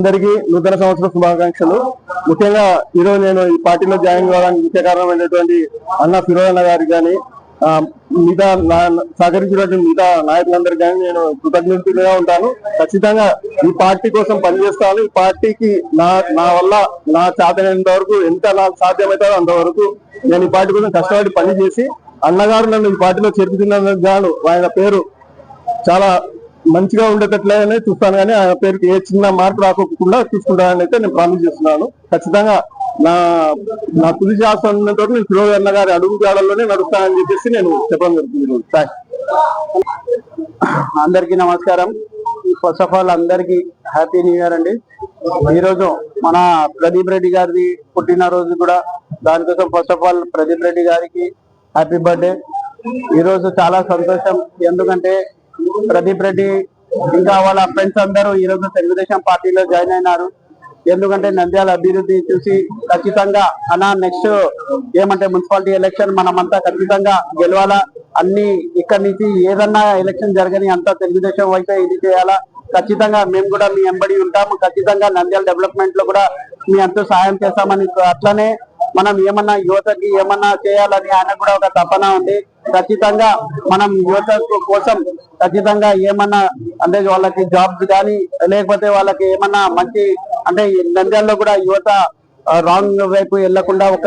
అందరికీ నూతన సంవత్సర శుభాకాంక్షలు. ముఖ్యంగా ఈరోజు నేను ఈ పార్టీలో జాయిన్ కావడానికి ముఖ్య కారణమైనటువంటి అన్న ఫిరోజన్న గారికి కానీ మిగతా సహకరించినటువంటి మిగతా నాయకులందరికీ కానీ నేను కృతజ్ఞతగా ఉంటాను. ఖచ్చితంగా ఈ పార్టీ కోసం పనిచేస్తాను. ఈ పార్టీకి నా నా వల్ల నా చేతనైనంత వరకు ఎంత నాకు సాధ్యమవుతుందో అంతవరకు నేను ఈ పార్టీ కోసం కష్టపడి పని చేసి అన్నగారు నన్ను ఈ పార్టీలో చేర్పుతున్నందుకు గాను ఆయన పేరు చాలా మంచిగా ఉండేటట్లనే చూస్తాను కానీ ఆ పేరుకి ఏ చిన్న మార్పు రాకోకుండా చూసుకుంటానని అయితే నేను ప్రామిస్ చేస్తున్నాను. ఖచ్చితంగా నా నా తుది శాసనం ఉన్నంత నేను ఫిరోజ్ గారి అడుగు జాడల్లోనే నడుస్తానని చెప్పేసి నేను చెప్పడం జరుగుతుంది అందరికీ నమస్కారం. ఫస్ట్ ఆఫ్ ఆల్ అందరికి హ్యాపీ న్యూ ఇయర్ అండి. ఈరోజు మన ప్రదీప్ రెడ్డి గారిది పుట్టినరోజు కూడా. దానికోసం first of all Pradeep Reddy గారికి హ్యాపీ బర్త్డే ఈరోజు చాలా సంతోషం. ఎందుకంటే ప్రదీప్ రెడ్డి ఇంకా వాళ్ళ ఫ్రెండ్స్ అందరూ ఈరోజు తెలుగుదేశం పార్టీలో జాయిన్ అయినారు. ఎందుకంటే నంద్యాల అభివృద్ధి చూసి ఖచ్చితంగా అనా నెక్స్ట్ ఏమంటే మున్సిపాలిటీ ఎలక్షన్ మనమంతా ఖచ్చితంగా గెలవాలా. అన్ని ఇక్కడి నుంచి ఏదన్నా ఎలక్షన్ జరగని అంతా తెలుగుదేశం అయితే ఇది చేయాలా. ఖచ్చితంగా మేము కూడా మీ ఎంబడి ఉంటాము. ఖచ్చితంగా నంద్యాల డెవలప్మెంట్లో కూడా మీ అంతా సాయం చేస్తామని అట్లనే మనం ఏమన్నా యువతకి ఏమన్నా చేయాలని ఆయన కూడా ఒక తపన ఉంది. ఖచ్చితంగా మనం యువత కోసం ఖచ్చితంగా ఏమన్నా అంటే వాళ్ళకి జాబ్స్ కానీ లేకపోతే వాళ్ళకి ఏమన్నా మంచి అంటే నంద్యాలలో కూడా యువత రాంగ్ వైపు వెళ్ళకుండా ఒక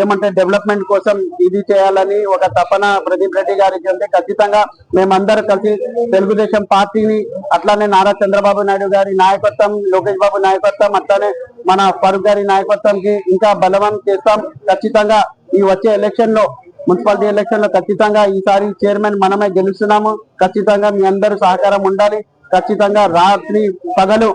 ఏమంటే డెవలప్మెంట్ కోసం ఇది చేయాలని ఒక తపన ప్రదీప్ రెడ్డి గారికి ఉంది. ఖచ్చితంగా మేమందరం కలిసి తెలుగుదేశం పార్టీని అట్లానే నారా చంద్రబాబు నాయుడు గారి నాయకత్వం లోకేష్ బాబు నాయకత్వం అట్లానే మన ఫరూక్ గారి నాయకత్వంకి ఇంకా బలవం చేస్తాం. ఖచ్చితంగా ఈ వచ్చే ఎలక్షన్లో మున్సిపాలిటీ ఎలక్షన్లో ఖచ్చితంగా ఈసారి చైర్మన్ మనమే గెలుస్తున్నాము. ఖచ్చితంగా మీ అందరూ సహకారం ఉండాలి. ఖచ్చితంగా రాత్రి పగలు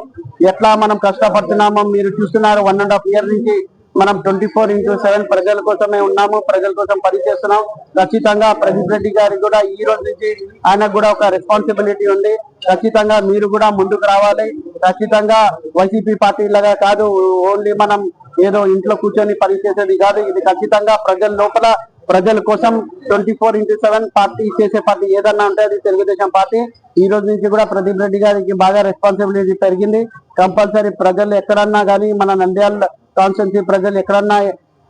ఎట్లా మనం కష్టపడుతున్నామో మీరు చూస్తున్నారు. వన్ అండ్ హాఫ్ ఇయర్ నుంచి మనం ట్వంటీ ఫోర్ ఇంటూ సెవెన్ ప్రజల కోసమే ఉన్నాము. ప్రజల కోసం పనిచేస్తున్నాం ఖచ్చితంగా ప్రదీప్ రెడ్డి గారికి కూడా ఈ రోజు నుంచి ఆయనకు కూడా ఒక రెస్పాన్సిబిలిటీ ఉంది. ఖచ్చితంగా మీరు కూడా ముందుకు రావాలి. ఖచ్చితంగా వైసీపీ పార్టీ లాగా కాదు. ఓన్లీ మనం ఏదో ఇంట్లో కూర్చొని పనిచేసేది కాదు. ఇది ఖచ్చితంగా ప్రజల లోపల ప్రజల కోసం twenty four into seven party చేసే పార్టీ ఏదన్నా ఉంటే అది తెలుగుదేశం పార్టీ. ఈ రోజు నుంచి కూడా ప్రదీప్ రెడ్డి గారికి బాగా రెస్పాన్సిబిలిటీ పెరిగింది. కంపల్సరీ ప్రజలు ఎక్కడన్నా కానీ మన నంద్యాల కాన్స్టిట్యున్సీ ప్రజలు ఎక్కడన్నా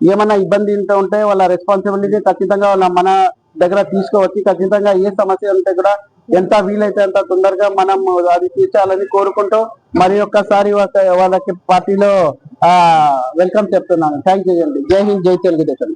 ఏమన్నా ఇబ్బంది ఉంటే ఉంటే వాళ్ళ రెస్పాన్సిబిలిటీ ఖచ్చితంగా వాళ్ళ మన దగ్గర తీసుకోవచ్చు. ఖచ్చితంగా ఏ సమస్య ఉంటే కూడా ఎంత వీలైతే అంత తొందరగా మనం అది తీర్చాలని కోరుకుంటూ మరి ఒక్కసారి వాళ్ళకి పార్టీలో వెల్కమ్ చెప్తున్నాను. థ్యాంక్ యూ అండి. జై హింద్ జై తెలుగుదేశం.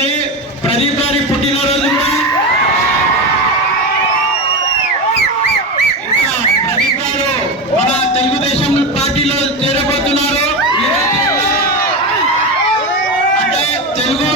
రోజు ప్రదీప్ గారి పుట్టినరోజు కూడా ఇంకా ప్రదీప్ గారు మన తెలుగుదేశం పార్టీలో చేరబోతున్నారు. అంటే తెలుగు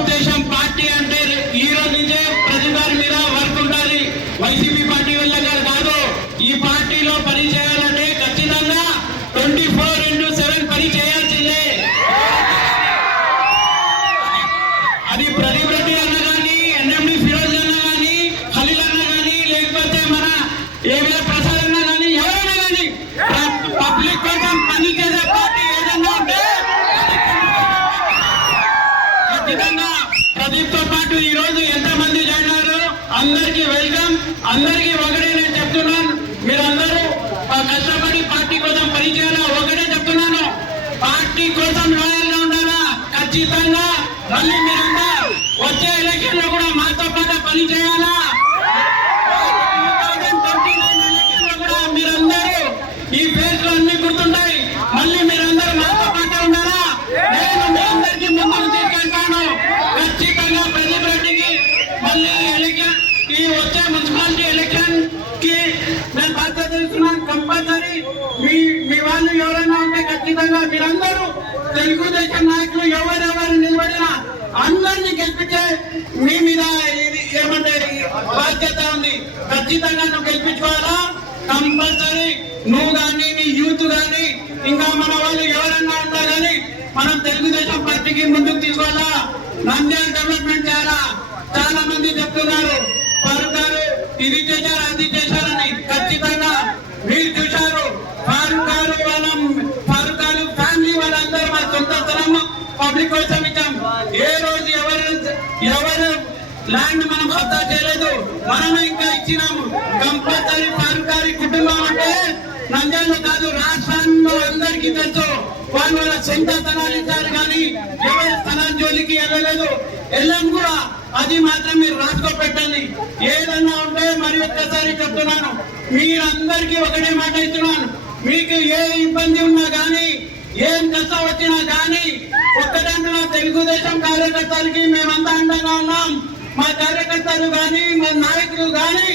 అందరికీ వెల్కమ్ అందరికీ ఒకటే నేను చెప్తున్నాను. మీరందరూ ఆ, కష్టపడి పార్టీ కోసం పని చేయాలా? ఒకటే చెప్తున్నాను. పార్టీ కోసం లాయల్గా ఉండాలా? ఖచ్చితంగా. మళ్ళీ మీరంతా వచ్చే ఎలక్షన్లో కూడా మాతో పాటు పని చేయాలా? మీరందరూ ఈ ఫేస్ అన్ని గుర్తుంటాయి. మున్సిపాలిటీ ఎలక్షన్కి నేను బాధ్యత తెలుస్తున్నాను కంపల్సరీ మీ మీ వాళ్ళు ఎవరైనా ఉంటే ఖచ్చితంగా మీరందరూ తెలుగుదేశం నాయకులు ఎవరెవరు నిలబడినా అందరినీ గెలిపించే మీ మీద ఇది ఏమంటే బాధ్యత ఉంది. ఖచ్చితంగా నువ్వు గెలిపించుకోవాలా? కంపల్సరీ. నువ్వు కానీ నీ యూత్ కానీ ఇంకా మన వాళ్ళు ఎవరన్నా ఉన్నా కానీ మనం తెలుగుదేశం పార్టీకి ముందుకు తీసుకోవాలా? నంద్యాల డెవలప్మెంట్ చేయాలా? చాలా మంది చెప్తున్నారు. ఇది చేశారు అది చేశారని ఖచ్చితంగా మీరు చూశారు. ఫారూక్ గారు వాళ్ళ ఫారూక్ గారు ఫ్యామిలీ వాళ్ళందరూ మా సొంత స్థలం పబ్లిక్ కోసం ఇచ్చాం. ఏ రోజు ఎవరు ఎవరు ల్యాండ్ మనం హత్తా చేయలేదు మనం ఇంకా ఇచ్చినాము. కంపల్సరీ ఫారూక్ గారి కుటుంబం అంటే నంద్యాల కాదు రాష్ట్రంలో అందరికీ తెలుసు. వాళ్ళు వాళ్ళ సొంత స్థలాలు ఇచ్చారు కానీ ఎవరి స్థలం జోలికి వెళ్ళలేదు. వెళ్ళాం కూడా అది మాత్రం మీరు రాసుకో పెట్టండి. ఏదన్నా ఉంటే మరి ఒక్కసారి చెప్తున్నాను. మీరందరికీ ఒకటే మాట ఇస్తున్నాను. మీకు ఏ ఇబ్బంది ఉన్నా కానీ ఏం కష్టం వచ్చినా కానీ ఒక్కటంటున్నా తెలుగుదేశం కార్యకర్తలకి మేమంతా అండగా ఉన్నాం. మా కార్యకర్తలు కానీ మా నాయకులు కానీ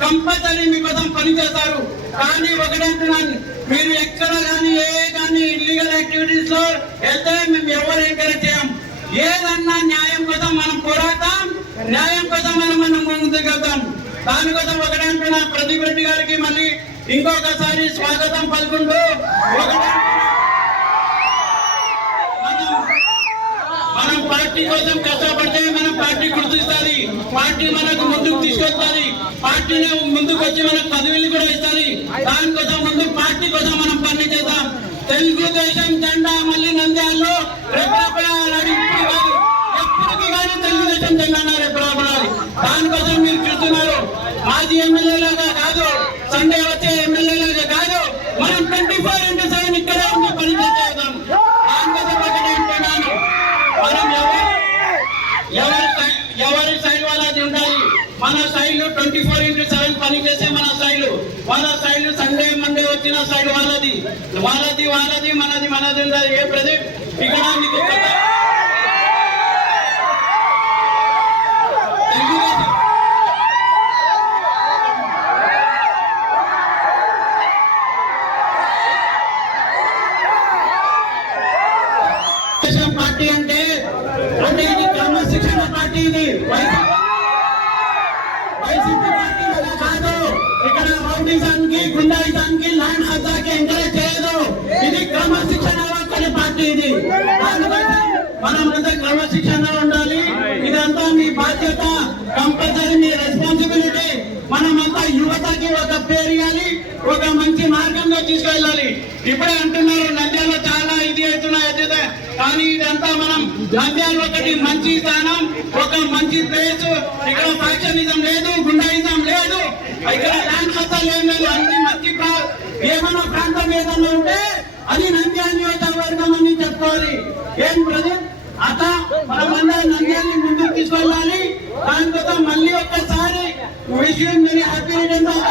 కంపల్సరీ మీకోసం పనిచేస్తారు. కానీ ఒకటంటున్నాను మీరు ఎక్కడ కానీ ఏ కానీ ఇల్లీగల్ యాక్టివిటీస్లో వెళ్తే మేము ఎవరు ఎంకరేజ్ చేయం? ఏదన్నా న్యాయం కోసం మనం పోరాడతాం న్యాయం కోసం మనం మనం ముందుకెళ్తాం దానికోసం ఒకటే అంటున్నా ప్రదీప్ రెడ్డి గారికి మళ్ళీ ఇంకొకసారి స్వాగతం పలుకుంటూ ఒకటే మనం పార్టీ కోసం కష్టపడితే మనం పార్టీ గుర్తిస్తుంది. పార్టీ మనకు ముందుకు తీసుకొస్తుంది. పార్టీని ముందుకు వచ్చి మనకు పదవులు కూడా ఇస్తుంది. దానికోసం ముందు పార్టీ కోసం మనం పని చేద్దాం. తెలుగుదేశం జెండా మళ్ళీ నంద్యాలలో రెప్పలాడాలి ఎప్పటికీ కానీ తెలుగుదేశం జెండా అన్నారు రెప్పలాడాలి దానికోసం మీరు చూస్తున్నారు. మాజీ ఎమ్మెల్యేలాగా కాదు సండే వచ్చే ఎమ్మెల్యేలాగా కాదు మనం ట్వంటీ ఫోర్ ఇంటూ సెవెన్ ఇక్కడే ఉండి పని చేసేద్దాం దానికోసం ఒకటే అంటున్నాను మనం ఎవరు ఎవరి సై- ఎవరి సైడ్ వాళ్ళది ఉండాలి మన side twenty four into seven పని చేసే మన సైడ్ వాళ్ళ సైడ్ సండే మండే వచ్చిన సైడ్ వాళ్ళది. వాళ్ళది వాళ్ళది మనది మనది ఉండదు ఏ ప్రజెక్ట్ ఇక్కడ మీకు పార్టీ అంటే అంటే ఇది క్రమశిక్షణ పార్టీ ఇది వైసీపీ వైసీపీ పార్టీ లాగా కాదు ఇక్కడ రౌడీజానికి గుండాయిజానికి ల్యాండ్ హత్యాకి ఎంకరేజ్ చేయదు ఇది క్రమశిక్షణ అనే పార్టీ ఇది. మనమంతా క్రమశిక్షణ ఉండాలి. ఇదంతా మీ బాధ్యత. కంపల్సరీ మీ రెస్పాన్సిబిలిటీ మనమంతా యువతకి ఒక పేరు ఇవ్వాలి. ఒక మంచి మార్గంలో తీసుకెళ్ళాలి. ఇప్పుడే అంటున్నారు నంద్యాలలో చాలా ఇది అవుతున్నాయి అయితే కానీ ఇదంతా మనం నంద్యాల ఒకటి మంచి స్థానం ఒక మంచి ప్లేస్ ఇక్కడ ఫ్యాక్షనిజం లేదు గుండాయిజం లేదు. ఇక్కడ ల్యాండ్ ఖర్చాలు ఏం లేదు అన్ని మంచి ప్రా- ఏమైనా ప్రాంతం ఏదన్నా ఉంటే అది నంద్యాల నియోజకవర్గం అని చెప్పుకోవాలి. ఏం ప్రజలు అత మనమందరం నంద్యాన్ని ముందుకు తీసుకెళ్ళాలి. దానికోసం మళ్ళీ ఒక్కసారి విషయం హ్యాపీ రిటర్న్స్